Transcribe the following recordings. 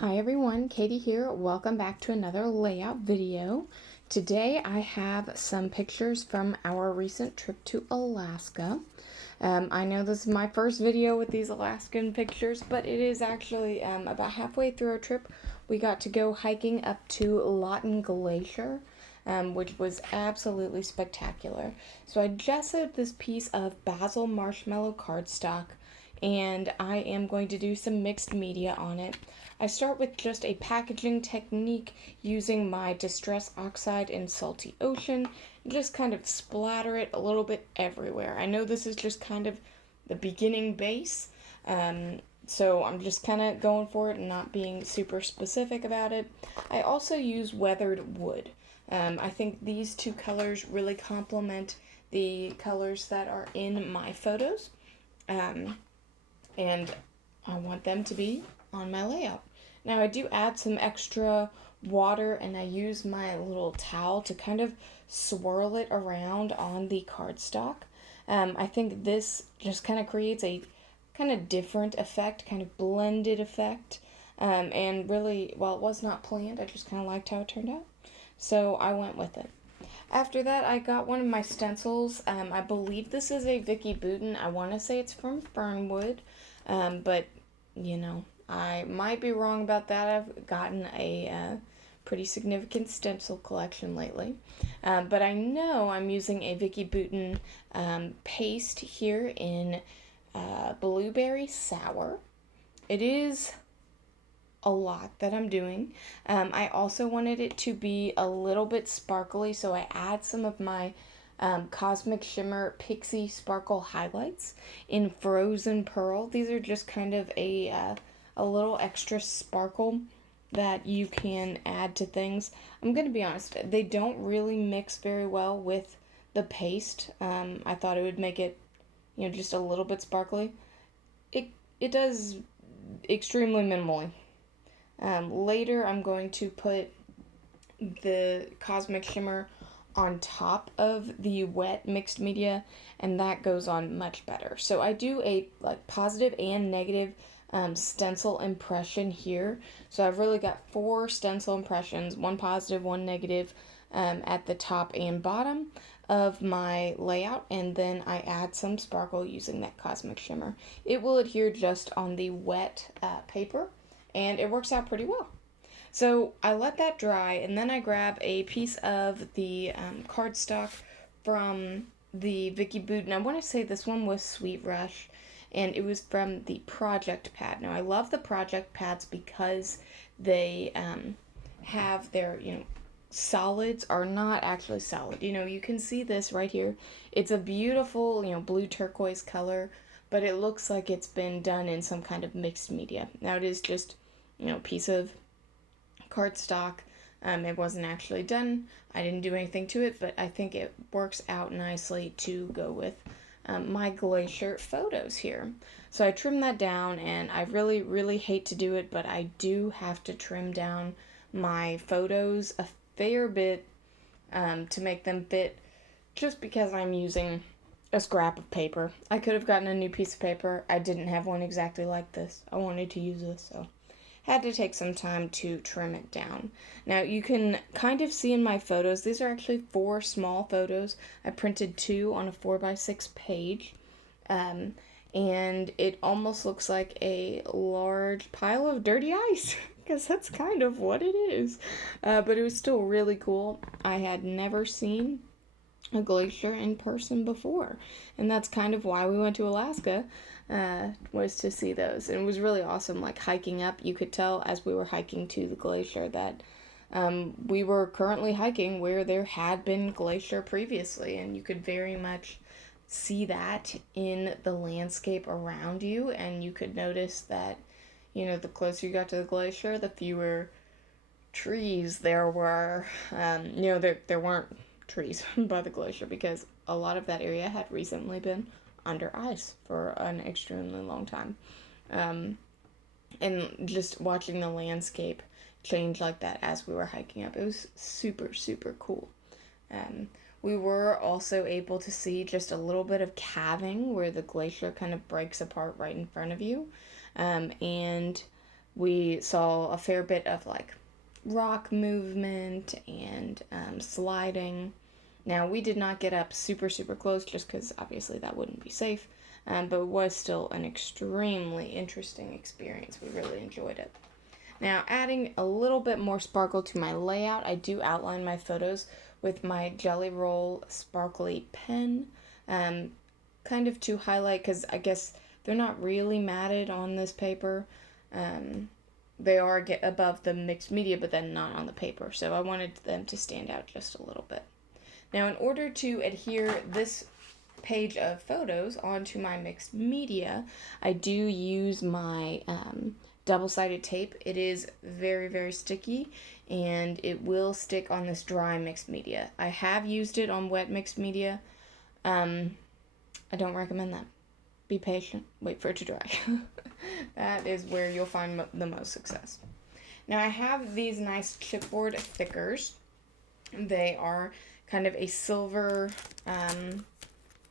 Hi everyone, Katie here. Welcome back to another layout video. Today I have some pictures from our recent trip to Alaska. I know this is my first video with these Alaskan pictures, but it is actually about halfway through our trip. We got to go hiking up to Laughton Glacier, which was absolutely spectacular. So I gessoed this piece of basil marshmallow cardstock, and I am going to do some mixed media on it. I start with just a packaging technique using my Distress Oxide in Salty Ocean and just kind of splatter it a little bit everywhere. I know this is just kind of the beginning base, so I'm just kind of going for it and not being super specific about it. I also use weathered wood. I think these two colors really complement the colors that are in my photos. And I want them to be on my layout. Now I do add some extra water and I use my little towel to kind of swirl it around on the cardstock. I think this just kind of creates a kind of different effect, kind of blended effect. And really, while it was not planned, I just kind of liked how it turned out. So I went with it. After that, I got one of my stencils. I believe this is a Vicky Bouton. I want to say it's from Fernwood, but I might be wrong about that. I've gotten a pretty significant stencil collection lately, but I know I'm using a Vicky Bouton paste here in Blueberry Sour. It is a lot that I'm doing. I also wanted it to be a little bit sparkly, so I add some of my Cosmic Shimmer Pixie Sparkle highlights in Frozen Pearl. These are just kind of a little extra sparkle that you can add to things. I'm going to be honest, they don't really mix very well with the paste. I thought it would make it, just a little bit sparkly. It does extremely minimally. Later, I'm going to put the Cosmic Shimmer on top of the wet mixed media, and that goes on much better. So I do a positive and negative stencil impression here. So I've really got 4 stencil impressions, one positive, one negative, at the top and bottom of my layout, and then I add some sparkle using that Cosmic Shimmer. It will adhere just on the wet paper, and it works out pretty well. So I let that dry, and then I grab a piece of the cardstock from the Vicky Bouton. I want to say this one was Sweet Rush, and it was from the project pad. Now I love the project pads because they have their, solids are not actually solid. You can see this right here. It's a beautiful, blue turquoise color, but it looks like it's been done in some kind of mixed media. Now it is just, a piece of cardstock. It wasn't actually done. I didn't do anything to it, but I think it works out nicely to go with my Glacier photos here. So I trimmed that down, and I really, really hate to do it, but I do have to trim down my photos a fair bit to make them fit, just because I'm using a scrap of paper. I could have gotten a new piece of paper. I didn't have one exactly like this. I wanted to use this, so had to take some time to trim it down. Now you can kind of see in my photos, these are actually 4 small photos. I printed 2 on a 4x6 page, and it almost looks like a large pile of dirty ice, because that's kind of what it is. But it was still really cool. I had never seen a glacier in person before, and that's kind of why we went to Alaska, was to see those. And it was really awesome, hiking up. You could tell as we were hiking to the glacier that we were currently hiking where there had been glacier previously, and you could very much see that in the landscape around you. And you could notice that, the closer you got to the glacier, the fewer trees there were. There weren't trees by the glacier because a lot of that area had recently been under ice for an extremely long time. And just watching the landscape change like that as we were hiking up, it was super, super cool. We were also able to see just a little bit of calving where the glacier kind of breaks apart right in front of you. And we saw a fair bit of like rock movement and sliding. Now, we did not get up super, super close just because obviously that wouldn't be safe, but it was still an extremely interesting experience. We really enjoyed it. Now, adding a little bit more sparkle to my layout, I do outline my photos with my Jelly Roll sparkly pen, kind of to highlight, because I guess they're not really matted on this paper. They are get above the mixed media, but then not on the paper, so I wanted them to stand out just a little bit. Now, in order to adhere this page of photos onto my mixed media, I do use my double-sided tape. It is very, very sticky, and it will stick on this dry mixed media. I have used it on wet mixed media. I don't recommend that. Be patient. Wait for it to dry. That is where you'll find the most success. Now, I have these nice chipboard thickers. They are kind of a silver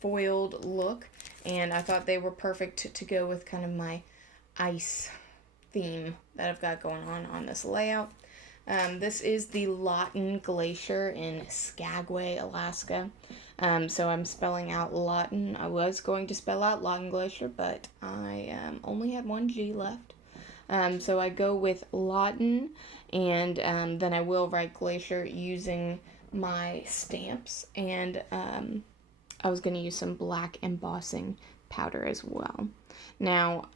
foiled look, and I thought they were perfect to go with kind of my ice theme that I've got going on this layout. This is the Laughton Glacier in Skagway, Alaska. So I'm spelling out Laughton. I was going to spell out Laughton Glacier, but I only had one G left. So I go with Laughton, and then I will write Glacier using my stamps, and I was going to use some black embossing powder as well. Now,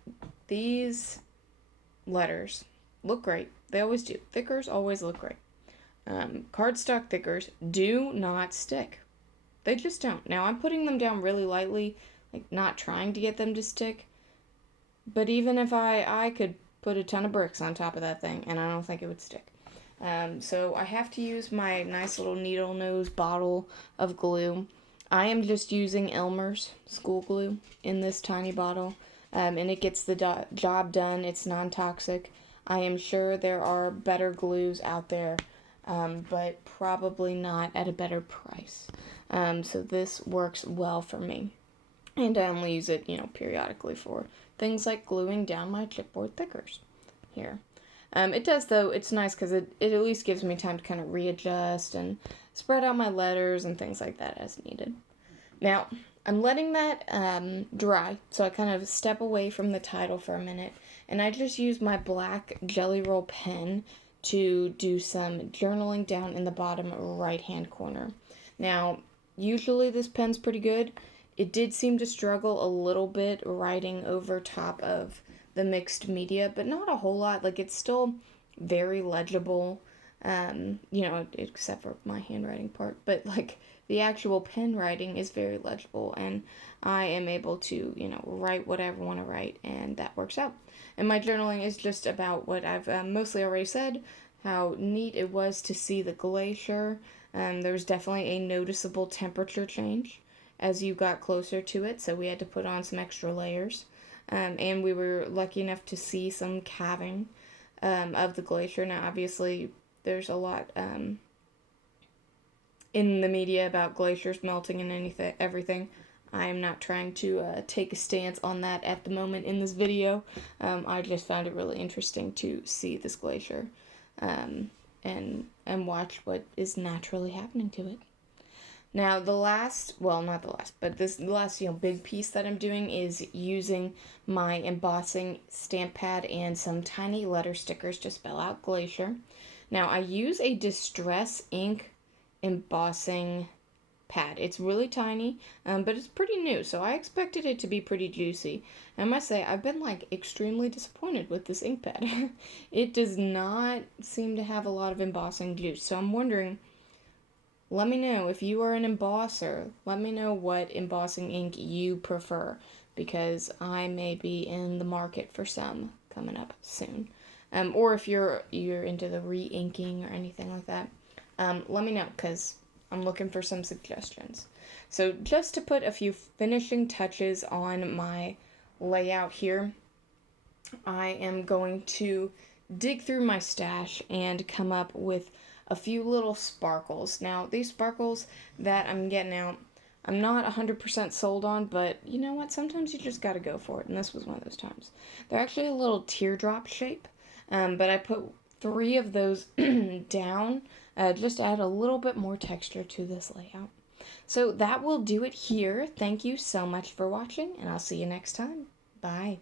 these letters look great. They always do. Thickers always look great. Cardstock thickers do not stick. They just don't. Now, I'm putting them down really lightly, like not trying to get them to stick. But even if I could put a ton of bricks on top of that thing, and I don't think it would stick. So I have to use my nice little needle nose bottle of glue. I am just using Elmer's school glue in this tiny bottle, and it gets the job done. It's non-toxic. I am sure there are better glues out there, but probably not at a better price. So this works well for me. And I only use it, periodically for things like gluing down my chipboard thickers here. It does, though. It's nice because it at least gives me time to kind of readjust and spread out my letters and things like that as needed. Now, I'm letting that dry, so I kind of step away from the title for a minute, and I just use my black Jelly Roll pen to do some journaling down in the bottom right-hand corner. Now, usually this pen's pretty good. It did seem to struggle a little bit writing over top of the mixed media, but not a whole lot. Like, it's still very legible, except for my handwriting part. But, like, the actual pen writing is very legible, and I am able to, write whatever I want to write, and that works out. And my journaling is just about what I've mostly already said, how neat it was to see the glacier. There was definitely a noticeable temperature change as you got closer to it, so we had to put on some extra layers. And we were lucky enough to see some calving of the glacier. Now, obviously, there's a lot in the media about glaciers melting and everything. I am not trying to take a stance on that at the moment in this video. I just found it really interesting to see this glacier and watch what is naturally happening to it. Now, the last big piece that I'm doing is using my embossing stamp pad and some tiny letter stickers to spell out Glacier. Now, I use a Distress ink embossing pad. It's really tiny, but it's pretty new, so I expected it to be pretty juicy. I must say, I've been, extremely disappointed with this ink pad. It does not seem to have a lot of embossing juice, so I'm wondering, let me know if you are an embosser. Let me know what embossing ink you prefer, because I may be in the market for some coming up soon. Or if you're into the re-inking or anything like that, let me know, because I'm looking for some suggestions. So just to put a few finishing touches on my layout here, I am going to dig through my stash and come up with a few little sparkles. Now, these sparkles that I'm getting out, I'm not 100% sold on, but you know what? Sometimes you just gotta go for it, and this was one of those times. They're actually a little teardrop shape. but I put 3 of those down just to add a little bit more texture to this layout. So that will do it here. Thank you so much for watching, and I'll see you next time. Bye.